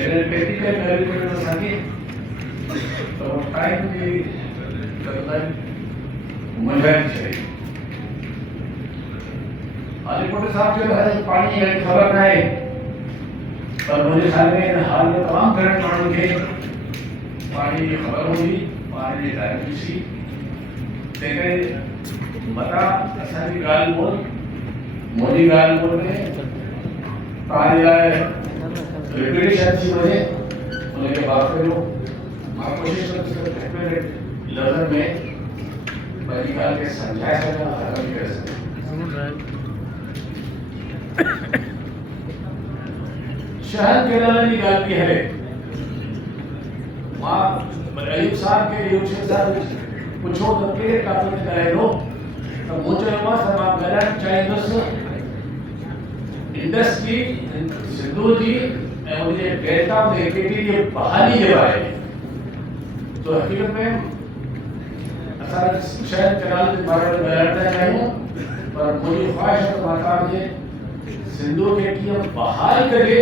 मेरे बेटी के मेरे को साथी तो टाइम की कदर मजा चाहिए अलीपुर साहब के घर पानी है खबर है पर मुझे सारे हाल में तमाम करंट मालूम थे पानी की खबर होगी पानी की डायरेक्ट सी लेकिन बता असानी गाल बोल मोदी गाल बोल में पानी आए रिपीटेशन सी वजह उनके बात करो आप कोशिश करते हैं लफ्ज़ में बड़ी गाल के समझाया सकता हल कर सकते शहर केरला की गलती है वहाँ अयुब साहब के अयुब शेख साहब पूछो तो के काबिल करे लो तो मुझे वहाँ सब आप गलत चाहिए इंडस्ट्री सिद्धू जी मुझे डेटा देखे कि ये बहाली के बारे तो हकीकत में असार शहर केरला के बारे में बैठना चाहिए पर मुझे ख्वाहिश है माता जी सिंधु के की हम बहाल करे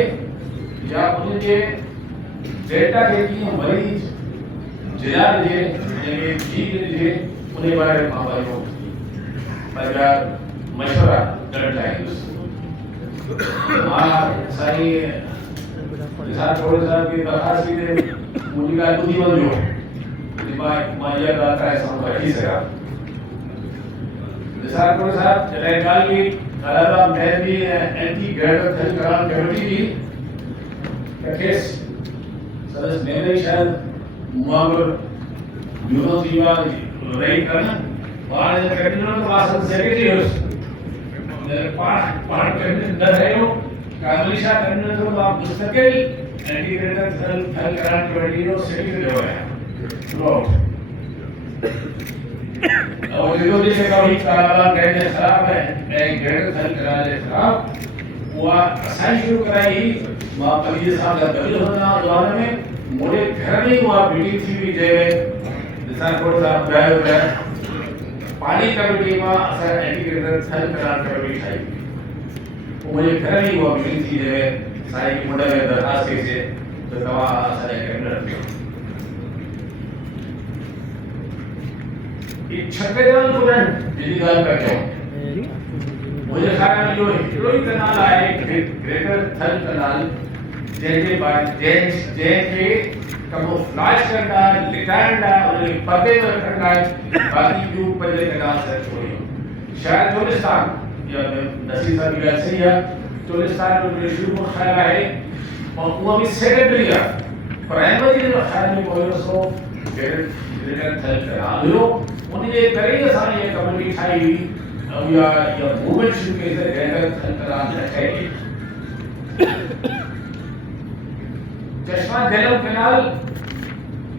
या उनके डेटा के की हम मरीज जिला जे यानी ठीक जे उन्हें बारे में हमारे को परिवार मशवरा करना चाहिए हाँ सारी निसार थोड़े साहब की दरखास्त की मुझे का बुद्धि बन जो दिमाग माया दाता है समझ ही सका निसार थोड़े साहब चले काल की अलावा मैं भी एंटी ग्रेटर थल करार कमेटी की केस सरस मैंने शायद मुआवर यूनिवर्सिटी वाली रही करना वहाँ ने कमेटी में वासन सेक्रेटरी हो मेरे पार्ट कमेटी न रहे हो कामलिशा कमेटी तो आप मुस्तकिल एंटी ग्रेटर थल करार कमेटी हो सेक्रेटरी हो गया और जो जैसे कभी कारोबार गैर खराब है एक गैर थल करार खराब वो असाई शुरू कराई मां कभी साहब का कभी होना जमाने में मोरे घर में वो मीटिंग थी भी जे निसार कोट साहब गए हुए पानी कमेटी में असर एंटीग्रेटेड थल करार कमेटी थी वो मुझे घर में वो मीटिंग थी जे साई की मुंडा में दरखास्त से तो दवा असर कैबिनेट छत्तीसगढ़ स्टूडेंट मेरी गाल करते हैं मुझे ख्याल जो हीरोइन कनाल आए ग्रेटर थल कनाल जैसे बात जैसे कैमोफ्लेज करना लिटारना और पर्दे में रखना बाकी जो पहले कनाल से छोड़ी शायद चोलिस्तान या नसीब साहब की बात सही है चोलिस्तान में मुझे शुरू में ख्याल आए और वो भी सेकेंडरी है प्राइमरी में ख्याल में कोई सो ग्रेटर थल कनाल हो उन्हें करेंगे सारी ये कमेटी खाई अब या मूवमेंट शुरू कैसे ग्रेटर थल करार चाहिए चश्मा झेलम कैनाल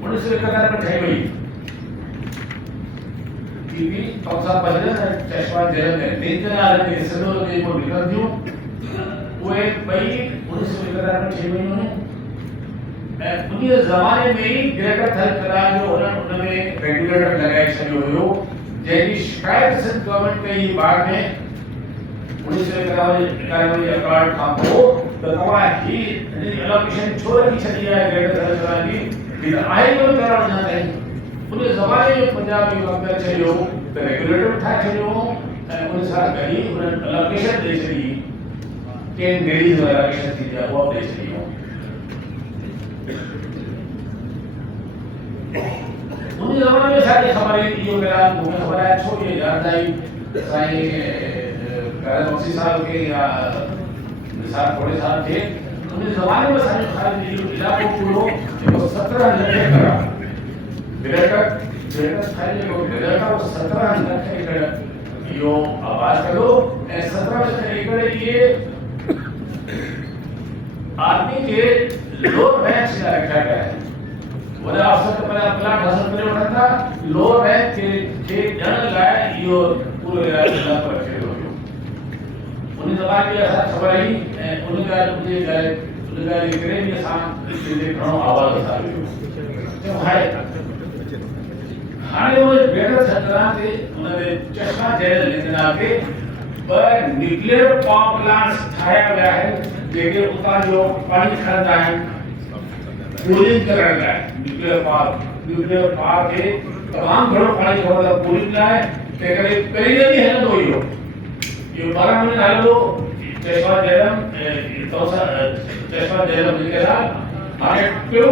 1971 में ठाई गई टीवी पौसा बदले चश्मा झेलम में तीन कैनाल के सदों के वो निकल दियो वो एक भाई 1971 में ठाई गई उन्हीं जमाने में ही ग्रेटर थल करार जो उन्होंने रेगुलेटर लगाए चले हुए जैसी शिकायत सिंध गवर्नमेंट के ये बात में 1991 अकार्ड का हो तो तवा ही एलोकेशन छोड़ की छड़ी है ग्रेटर थल करार की फिर आए को करार ना है उन्हें जमाने में पंजाब में काम कर चले हो तो रेगुलेटर उठा चले हो उन साथ गई उन्हें एलोकेशन दे चली केन गई जो एलोकेशन थी वो दे चली हो उन्हीं जमाने में सारी खबरें ये मेरा मुझे खबर है छोड़िए याद आई साई करमसी साहब के या निसार थोड़े साहब थे उन्हीं जमाने में सारी खबरें इलाकों को 17 लखे करा ग्रेटर खाली को ग्रेटर 17 लखे एकड़ यो आवाज करो 17 लखे एकड़ ये आदमी के लोअर बैंक से रखा गया है बोले आपसे तो पहले प्लाट हासिल करे उठा था लोअर बैंक के जन लाए यो पूरे जिला पर रखे हो उन्हें दबा के ऐसा खबर आई उनका मुझे गए उनका लिखने में शाम से देख रहा हूं आवाज आ रही है तो हाय हाने वो बेटा छतरा थे उन्होंने चश्मा जेल लेना के पर न्यूक्लियर पावर प्लांट ठाया गया है जेके उसका जो पानी खरीदा है कूलिंग करण लाइ न्यूक्लियर पावर खे तमामु घणो पाणी खपंदो आहे कूलिंग लाइ, तंहिं करे पहिरीं न बि हलंदो इहो 12 महीना हलंदो चश्मा जयराम लिखियलु हाणे टियों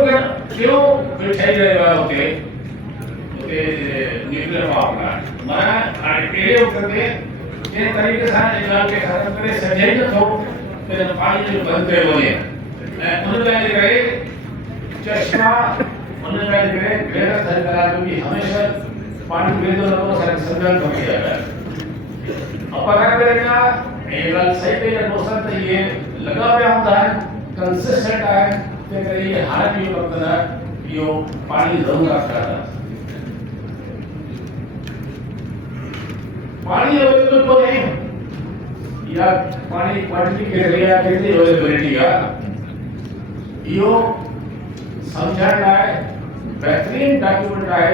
ठही रहियो आहे हुते न्यूक्लियर पावर प्लांट। माना हाणे अहिड़े वक़्त ते जंहिं तरीक़े सां इलाइक़े खे ख़तमु करे सघे नथो त पाणी जो बंदि कयो वञे ऐं उन लाइ करे चश्मा उन लाइ करे गैर सरकार जो बि हमेशह पाणी वेंदो रहंदो असांखे सम्झणु खपे अपघात करेगा ये गल सही पे दोस्तों तो ये लगा पे होता है कंसिस्टेंट है ते करे ये हाल भी वक्त ना यो पानी जरूर आता है पानी अवेलेबल तो नहीं या पानी क्वांटिटी के लिए या कितनी अवेलेबिलिटी का यो समझाना है बेहतरीन डॉक्यूमेंट है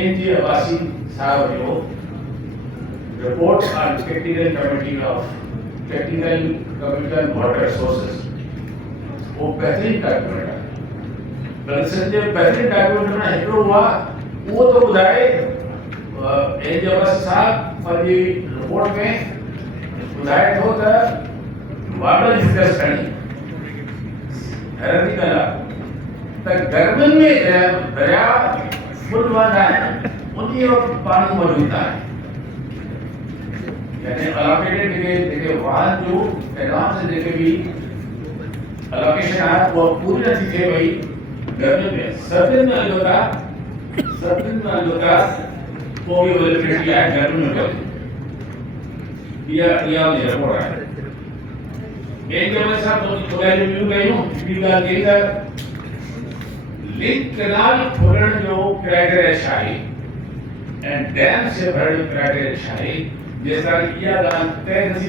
एनजी अवासी साहब जो report on technical committee on water resources वो बेहतरीन डॉक्यूमेंट है। बल्कि जो बेहतरीन डॉक्यूमेंट में हिकिड़ो हुआ वो तो ॿुधाए एन जे अवासी साहब पंहिंजी रिपोर्ट में ॿुधाए थो त वाटर फिगर्स खणी हैरानी ॻाल्हि आहे त गर्मियुनि में दरिया फुल वहंदा आहिनि उन वक़्तु पाणी मौजूदु आहे यानी अलोकेटेड जेके वाहन जो एडवांस जेके भी अलोकेशन है वो पूरी नथी थिए वई गर्मियुनि में सर्दियुनि में अलॻि को भी अवेलेबिलिटी आहे गर्मियुनि में इहा उनजी रिपोर्ट आहे। ॿिए जॻह सां थोरा रिव्यू कयूं ॿी ॻाल्हि इहा त लिंक कैनाल खोलण जो क्राइटेरिया छा आहे ऐं डैम से भरण जो क्राइटेरिया छा आहे जैसा इहा ॻाल्हि तय नथी